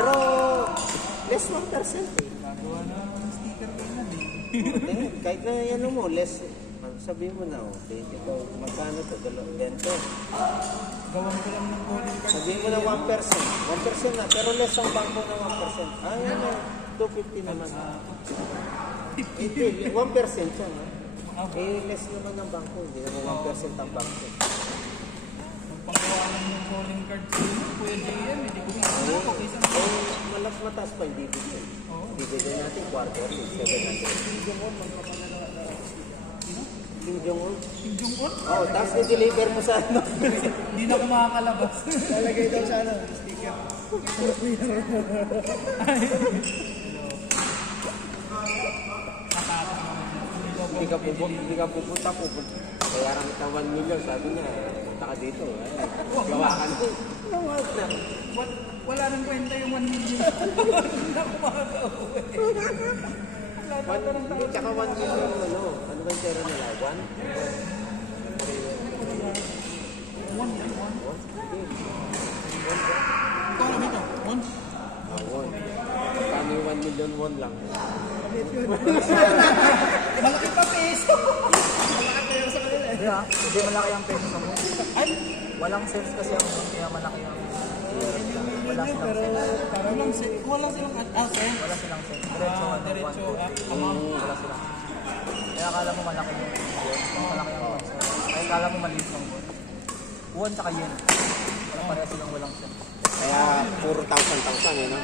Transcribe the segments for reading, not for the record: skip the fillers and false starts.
Pero, less 1% eh. Gagawa na ng sticker kayo na Kahit na yan mo, less. Sabihin mo na, okay, ito, magkano to? 20. Gawan ko lang ng calling card. Sabihin mo na 1%. 1% na, pero less ang bangko na 1%. Ah, yan na. 250 naman. 1% siya, ha? Eh, less naman ang bangko. Hindi naman 1% ang bangko. Paggawa lang yung calling card sino, Kuya JM, hindi ko Malas mataas pa yung DVD. DVD natin, quarterly, 700. Kim Jong-un? Kim Jong-un? Oo, tapos i-deliver mo sa ano. Hindi na ako makakalabas. Lalagay daw sa ano, sticker. Hindi ka pupunta. Bayaran kita 1 million, sabi niya, punta ka dito. Gawa ka na. Wala nang kwenta yung 1 million. Hindi na ako makakauwi. Tsaka 1 million, ano ba yung pera nila? 1? 1 yan, 1? Kung ano ito? 1? 1. Paano yung 1 million, 1 lang? Malaki pa peso! Malaki tayo sa kanila eh. Hindi malaki ang peso mo. Ay! Walang sense kasi ang kaya malaki ang wala silang Pero sense. parang Wala silang sense. Wala silang sense. Diretso, Diretso, amount. Wala silang. Kaya akala mo malaki yung malaki ang sense. Kaya akala mo maliit lang yun. Won tsaka yen. Wala pareha silang walang sense. Kaya puro 1,000 no?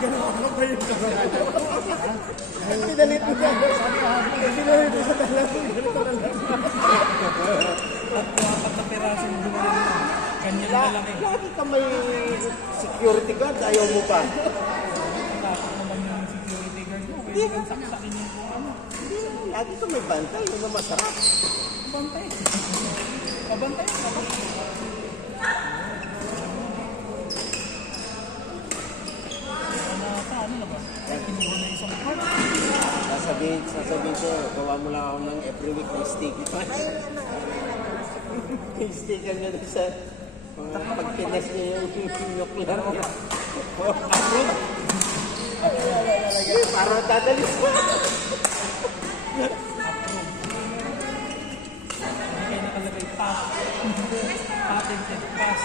ganun ako ba yung kamarada? Pinalit mo siya. Pinalit mo sa talang. Ganito na lang. At 4 na peraso yung dumalan mo. Ganyan na lang eh. Lagi ka may security guard, ayaw mo pa. Tapos naman yung security guard mo. Pwede kang saksakin yung ano. Lagi ka may bantay, yun ang masarap. Bantay. Pabantay ako. Ano na ba? Kinuha na isang part. Sasabihin ko, gawa mo lang ako ng every week ng sticky punch. Yung sticker nyo doon sa pag-finish nyo yung nuclear nyo. Approve? Parang tadalis mo. Hindi kayo nakalagay pass. Patented pass.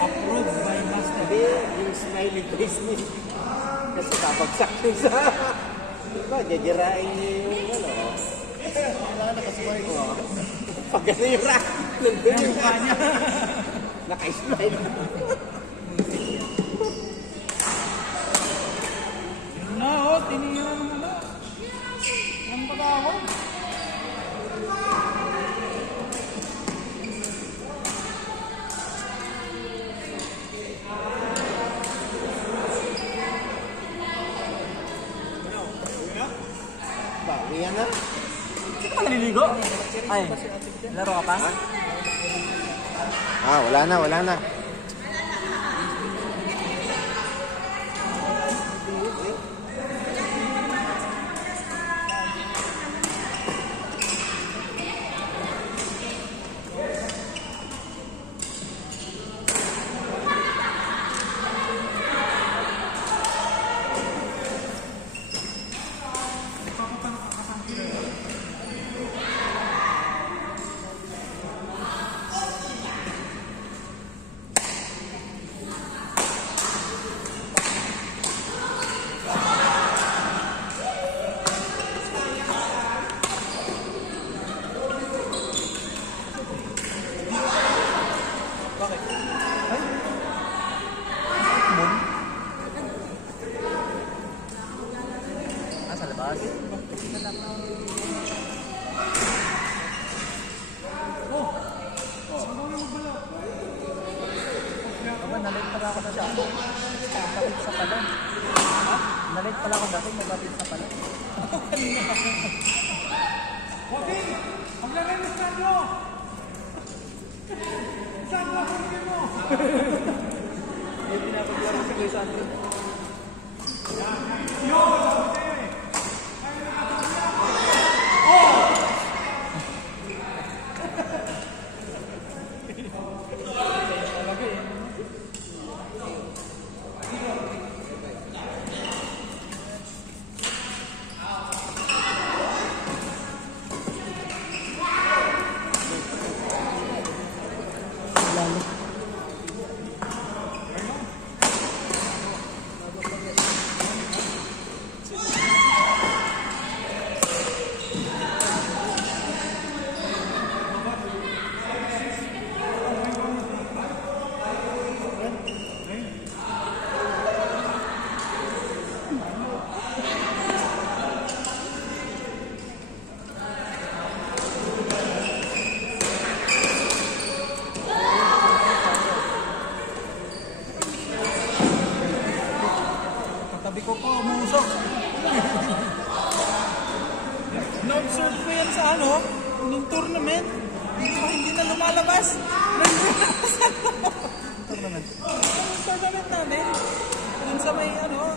Approved by master. Hindi, yung smiley face niya. Kasi babagsak nyo sa... Diba, jajarain nyo yung ano. Kailangan nakasumay ko. Pag gano'n yung rack, nandun yung kanya. Naka-smile. Yun na tinira ng ano. Ang pag-awal. Bawi yan na. Sino ka naliligo? Ay, laro ka pa? Wala na. Sa labas? Nalit pala ako na siya. Magkapit sa pala. Nalit pala ako dati, magkapit sa pala. Okay! Maglagay mo sa ano! Saan mo ako mo? Yung pinapaglaro si Kuya Sandro. Sabi ko po, umusok. Na-observe ko yan sa ano, nung tournament. Hindi na lumalabas. Tournament namin. Dun sa may ano,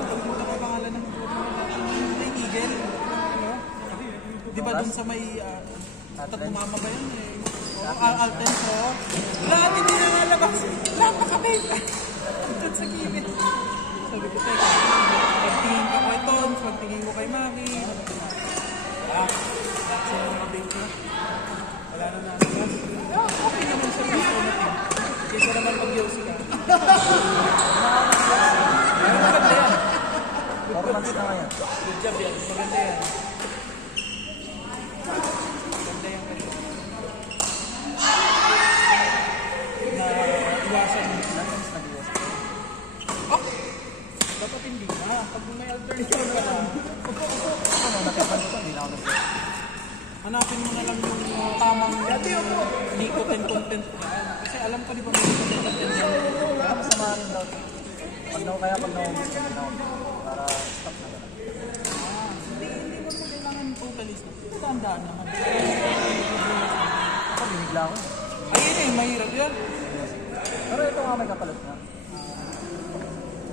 kalimutan ko pangalan ng tournament natin, may Eagle. Ano? Di ba dun sa may, tatumama ba yun eh? Alten ko. Lahat hindi na lalabas. Napaka-big. Dun sa gilid. Sabi ko, teka, pagtingin ko kay Tons, pagtingin ko kay Mami. Wala. Lahat sila mga big ko. Wala na nalabas. Okay naman siya sa automatic. Kaysa naman pag-yosi ka. Maganda yan. 4 months na ngayon. Good job yan. Maganda yan. Maganda yan kasi. Na iwasan mo. Oh! Dapat hindi na. Pag may alternative ka na. Ano, natipan ko ito, hindi na ako nag Hanapin mo na lang yung tamang nicotine content yan. Kasi alam ko di ba may nicotine content yan. Kaya masama rin daw. Kaya pag naubos ka, hindi na ako. Para stop na gano'n. Hindi mo kailangan totally stop. Tandaan naman. Ako, binigla ako. Ayun eh, mahirap yun. Pero ito nga may kapalit na.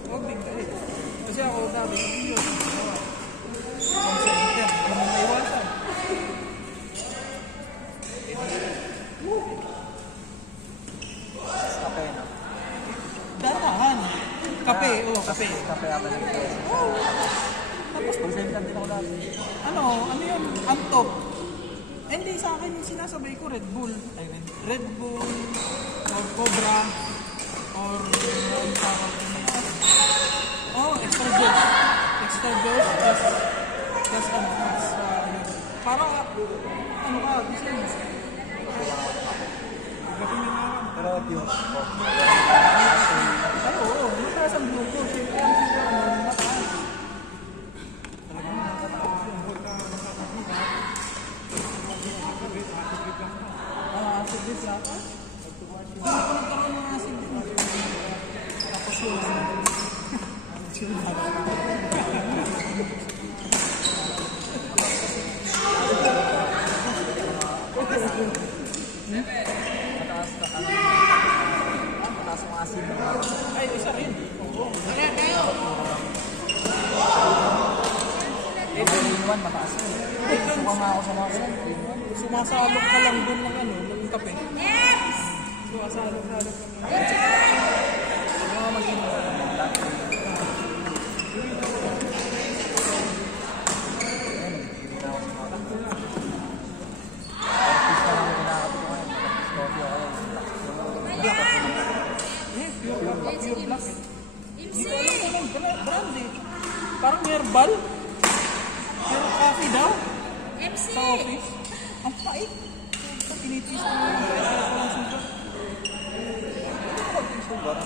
Huwag din ka eh. Kasi ako dami, hindi yun. Samsung yan, hindi mo maiwasan. Kape, no? Danahan. Kape, oo, kape. Kape ako ng ito. Tapos, Pag-send din ako dati. ano yun, antop. Hindi sa akin yung sinasabay ko Red Bull. Ay, Red Bull, or Cobra, or ano tawag din yun. Oh, extra dose. Extra dose, just ano, para, ano ka, kasi, gawin yung araw. Pero pure. Ay, oo, mataas ang glucose. Siyempre, ang sugar mo, mataas. Talagang mataas yun. Acid dish yata? Hindi ko nagkaroon ng acid dish. Tapos yun. Mataas ang asin. Ay, isa rin. Oo. Ito yung one, mataas yun. Suka nga ako sa mga sun. Sumasalok ka lang dun ng ano, ng kape. Sumasalok-salok ka lang. Mga maging Pure black. Hindi ko alam kung anong brand eh. Parang herbal. Pero coffee daw. Sa office. Ang pait. Pinitiis ko yung sugar.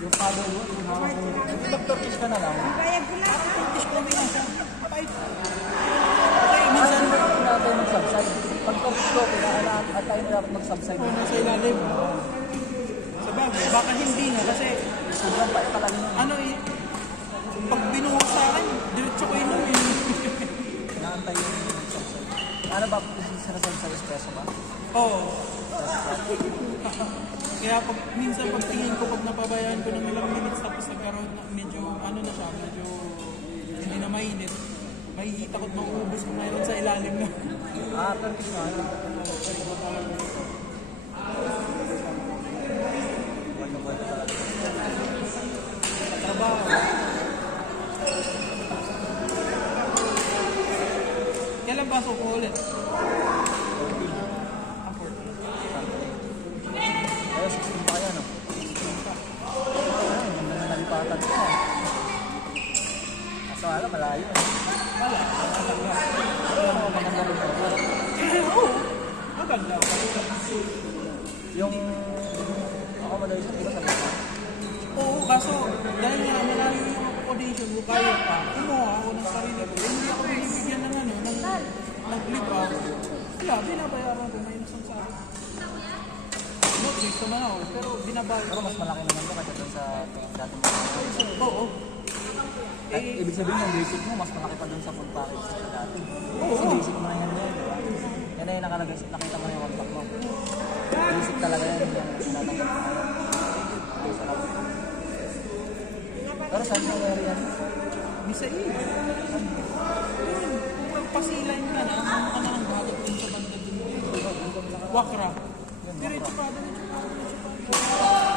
yung father mo, yung hawak mo. Yung nag-Turkish ka na lang. Turkish coffee lang siya. Pait. Okay, minsan Minsan natin mag-subside. Pag Turkish coffee, at tayo na dapat mag-subside. nasa ilalim. Sa bagay, baka hindi nga kasi Sobrang pait pala yun. ano eh, pag binuhos sa akin, diretso ko inom eh. Inaantay yung mag-subside. Ano ba, sinasal sa espresso ba? Oo. Kaya pag minsan pag tingin ko, pag napabayaan ko ng ilang minutes tapos nagkaroon na medyo ano na siya, medyo hindi na mainit. Makikita ko't mauubos ko mayroon sa ilalim na. Turkish na ano. Trabaho. Kailan pasok ko ulit? Ang 14. Kaya 16 pa kaya, no? Ayun, ganda na nalipatan ko. Kaso alam, malayo eh. Wala. Pero maganda rin ako. Oo. Maganda. Yung accommodation, di ba sabi ko? Oo, kaso dahil nga malayo yung accommodation ko, kaya pa, kumuha ako ng sarili ko. Hindi ako binibigyan ng ano, ng libre. Wala, binabayaran ko ngayon sa sarili. ano, gusto na ako. Pero binabawi. Pero mas malaki naman to kaysa doon sa dati mo. Oo. Ibig sabihin yung basic mo, mas malaki pa doon sa full package sa dati. Oo. Kasi basic mo na yan yun, di ba? Yan na yung nakalagay, nakita mo na yung contact mo. Basic talaga yan, yung tinatanggap mo ngayon. Basic ako. Pero saan mo nangyari yan? Bisa kung pasilain ka na, ano ka na ng bagot dun sa banda dun. Wakra. Diretso pa, diretso pa.